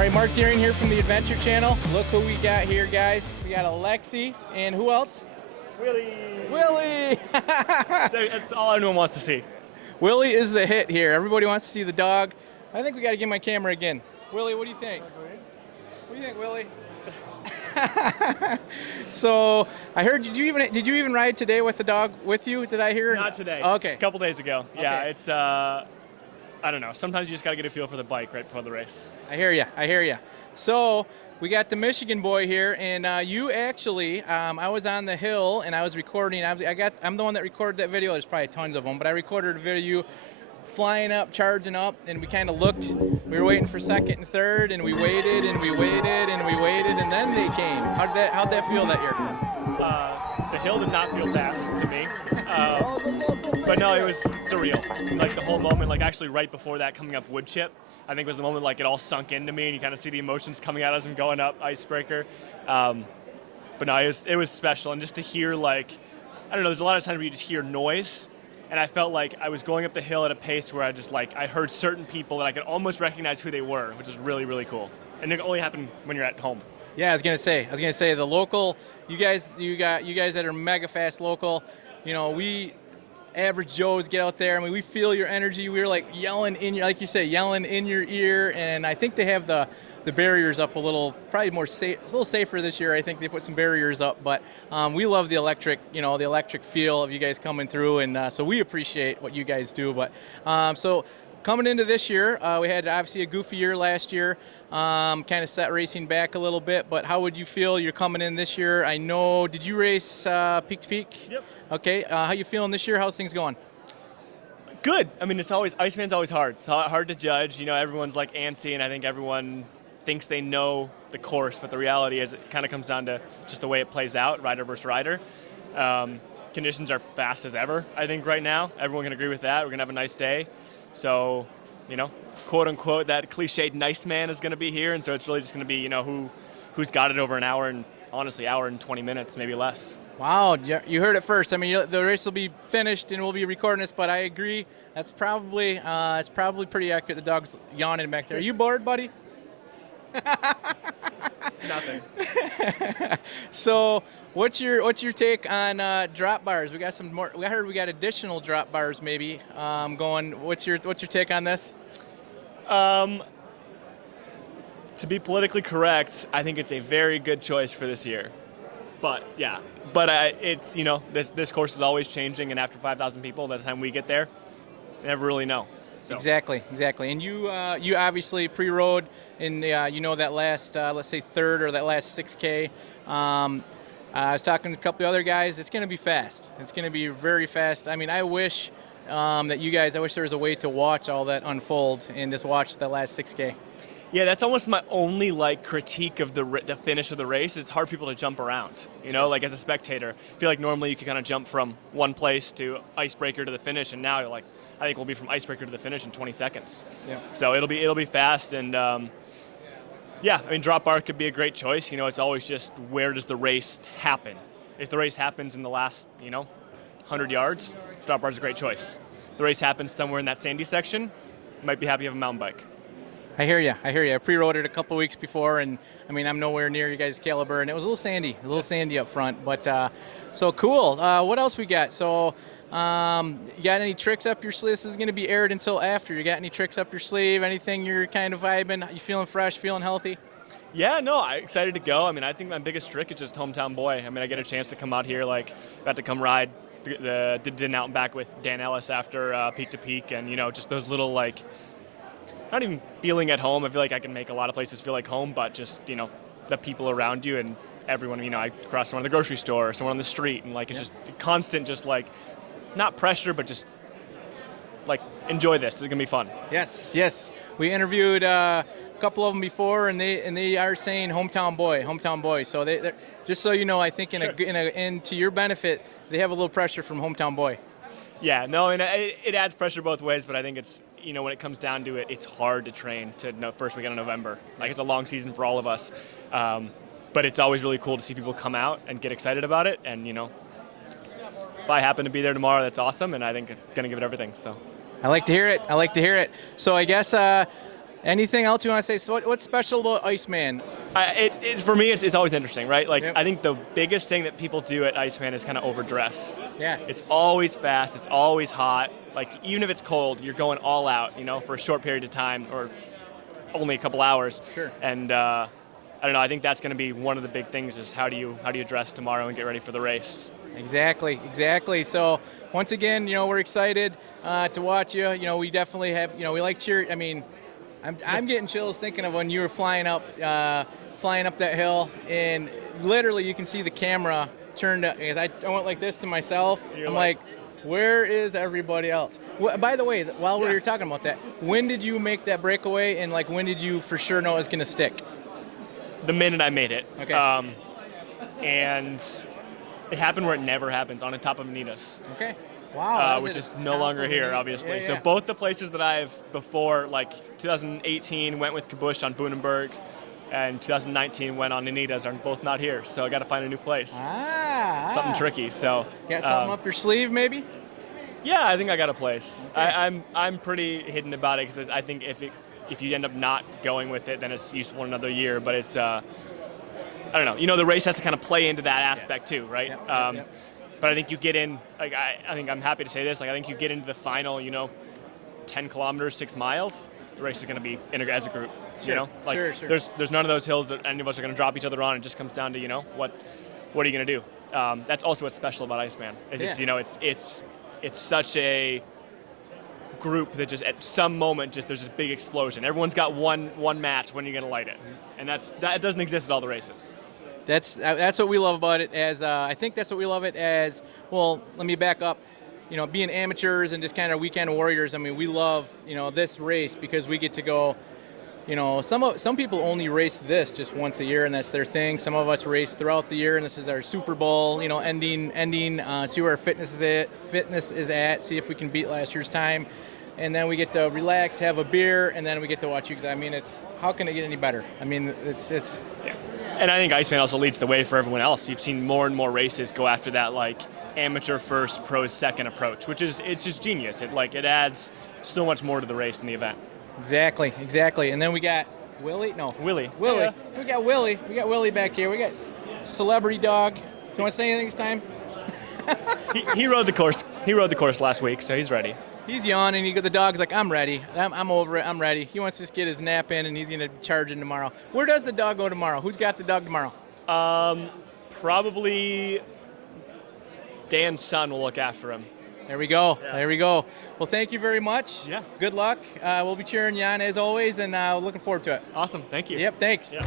right, Mark Deering here from the Adventure Channel. Look who we got here, guys. We got Alexey, and who else? Willie! Willie! That's all anyone wants to see. Willie is the hit here. Everybody wants to see the dog. I think we got to get my camera again. Willie, what do you think? What do you think, Willie? So I heard, did you even ride today with the dog with you? Did I hear? Not today. Okay. A couple days ago. Okay. Yeah, it's I don't know. Sometimes you just got to get a feel for the bike right before the race. I hear you. So we got the Michigan boy here, and you actually, I was on the hill and I was recording. I'm the one that recorded that video. There's probably tons of them, but I recorded a video flying up, charging up, and we kind of looked. We were waiting for second and third, and we waited and we waited and we waited, and then they came. How'd that feel that year? The hill did not feel fast to me, but no, it was surreal. Like the whole moment, like actually right before that, coming up wood chip, I think was the moment like it all sunk into me, and you kind of see the emotions coming out as I'm going up icebreaker. But no, it was special, and just to hear like, I don't know, there's a lot of times where you just hear noise. And I felt like I was going up the hill at a pace where I heard certain people that I could almost recognize who they were, which is really, really cool. And it can only happen when you're at home. Yeah, I was gonna say the local, you guys that are mega fast local, you know, we average Joes get out there. I mean, we feel your energy. We're like yelling in your, like you say, yelling in your ear. And I think they have the barriers up a little, probably more safe, a little safer this year. I think they put some barriers up, but we love the electric, you know, the electric feel of you guys coming through, and so we appreciate what you guys do. But so coming into this year, we had obviously a goofy year last year, kind of set racing back a little bit. But how would you feel you're coming in this year? I know, did you race peak to peak? Yep. Okay, how you feeling this year? How's things going? Good. I mean, it's always, Iceman's always hard. It's hard to judge. You know, everyone's like antsy, and I think everyone thinks they know the course, but the reality is it kind of comes down to just the way it plays out, rider versus rider. Conditions are fast as ever, I think, right now. Everyone can agree with that. We're going to have a nice day. So, you know, quote unquote, that cliched nice man is going to be here, and so it's really just going to be, you know, who's got it over an hour and, honestly, hour and 20 minutes, maybe less. Wow, you heard it first. I mean, the race will be finished and we'll be recording this, but I agree. That's probably pretty accurate. The dog's yawning back there. Are you bored, buddy? Nothing. So, what's your take on drop bars? We got some more. I heard we got additional drop bars maybe going. What's your take on this? To be politically correct, I think it's a very good choice for this year. But yeah, it's, you know, this course is always changing, and after 5,000 people, by the time we get there, you never really know. So. Exactly. And you obviously pre-rode in you know, that last let's say third or that last 6K. I was talking to a couple of other guys. It's going to be fast. It's going to be very fast. I mean, I wish that you guys. I wish there was a way to watch all that unfold and just watch the last 6K. Yeah, that's almost my only like critique of the finish of the race. It's hard for people to jump around, you know, like as a spectator. I feel like normally you could kind of jump from one place to icebreaker to the finish, and now you're like, I think we'll be from icebreaker to the finish in 20 seconds. Yeah. So it'll be fast, and yeah, I mean, drop bar could be a great choice. You know, it's always just where does the race happen? If the race happens in the last, you know, 100 yards, drop bar is a great choice. If the race happens somewhere in that sandy section, you might be happy you have a mountain bike. I hear you. I pre-rode it a couple weeks before, and I mean, I'm nowhere near you guys' caliber, and it was a little sandy up front. But so cool. What else we got? So you got any tricks up your sleeve? This is going to be aired until after. You got any tricks up your sleeve? Anything you're kind of vibing? You feeling fresh? Feeling healthy? Yeah, no, I'm excited to go. I mean, I think my biggest trick is just hometown boy. I mean, I get a chance to come out here, like, got to come ride did an out and back with Dan Ellis after peak to peak, and, you know, just those little, like, not even feeling at home. I feel like I can make a lot of places feel like home, but just, you know, the people around you and everyone, you know, I cross someone at the grocery store or someone on the street, and, like, it's just constant, just, like, not pressure, but just, like, enjoy this. It's going to be fun. Yes. We interviewed a couple of them before, and they are saying hometown boy. So they're just so you know, I think in to your benefit, they have a little pressure from hometown boy. Yeah, no, and it adds pressure both ways, but I think it's, you know, when it comes down to it, it's hard to train to first weekend of November. Like, it's a long season for all of us. But it's always really cool to see people come out and get excited about it. And, you know, if I happen to be there tomorrow, that's awesome, and I think I'm going to give it everything. So. I like to hear it. So I guess Anything else you want to say? So what's special about Iceman? For me, it's always interesting, right? Like, Yep. I think the biggest thing that people do at Iceman is kind of overdress. Yes. It's always fast. It's always hot. Like, even if it's cold, you're going all out, for a short period of time or only a couple hours. Sure. And I don't know. I think that's going to be one of the big things is how do you dress tomorrow and get ready for the race. Exactly. So once again, we're excited to watch you. We definitely have, we like cheer. I mean, I'm getting chills thinking of when you were flying up that hill, and literally you can see the camera turned up. I went like this to myself. I'm like, where is everybody else? By the way, while we were talking about that, when did you make that breakaway, and like when did you for sure know it was going to stick? The minute I made it. Okay. And it happened where it never happens, on the top of Anita's. Okay. Wow. Which is no longer here, obviously. Yeah. So both the places that I've before, like 2018, went with Kabush on Boonenberg, and 2019 went on Anita's, are both not here. So I got to find a new place. Something tricky. So got something up your sleeve, maybe? Yeah, I think I got a place. Okay. I'm pretty hidden about it because I think if you end up not going with it, then it's useful in another year. But it's I don't know. The race has to kind of play into that aspect too, right? Yep. But I think you get in, like, I think I'm happy to say this, like, I think you get into the final, 10 kilometers, 6 miles, the race is going to be as a group, Sure. Like, Sure. There's none of those hills that any of us are going to drop each other on. It just comes down to, what are you going to do? That's also what's special about Iceman, is it's such a group that just at some moment there's this big explosion. Everyone's got one match. When are you going to light it? And that doesn't exist at all the races. That's what we love about it. I think that's what we love it as. Well, let me back up. Being amateurs and just kind of weekend warriors. I mean, we love this race because we get to go. Some people only race this just once a year, and that's their thing. Some of us race throughout the year, and this is our Super Bowl. Ending. See where our fitness is at. See if we can beat last year's time, and then we get to relax, have a beer, and then we get to watch you. Because I mean, how can it get any better? I mean, it's. Yeah. And I think Iceman also leads the way for everyone else. You've seen more and more races go after that like amateur first, pros second approach, which is it's just genius. It adds so much more to the race and the event. Exactly. And then we got Willie. Willie. Yeah. We got Willie. We got Willie back here. We got celebrity dog. Do you want to say anything this time? he rode the course. He rode the course last week, so he's ready. He's yawning. The dog's like, I'm ready. I'm over it. I'm ready. He wants to just get his nap in, and he's going to charge in tomorrow. Where does the dog go tomorrow? Who's got the dog tomorrow? Probably Dan's son will look after him. There we go. Well, thank you very much. Yeah. Good luck. We'll be cheering you on as always, and looking forward to it. Awesome. Thank you. Yep, thanks. Yeah.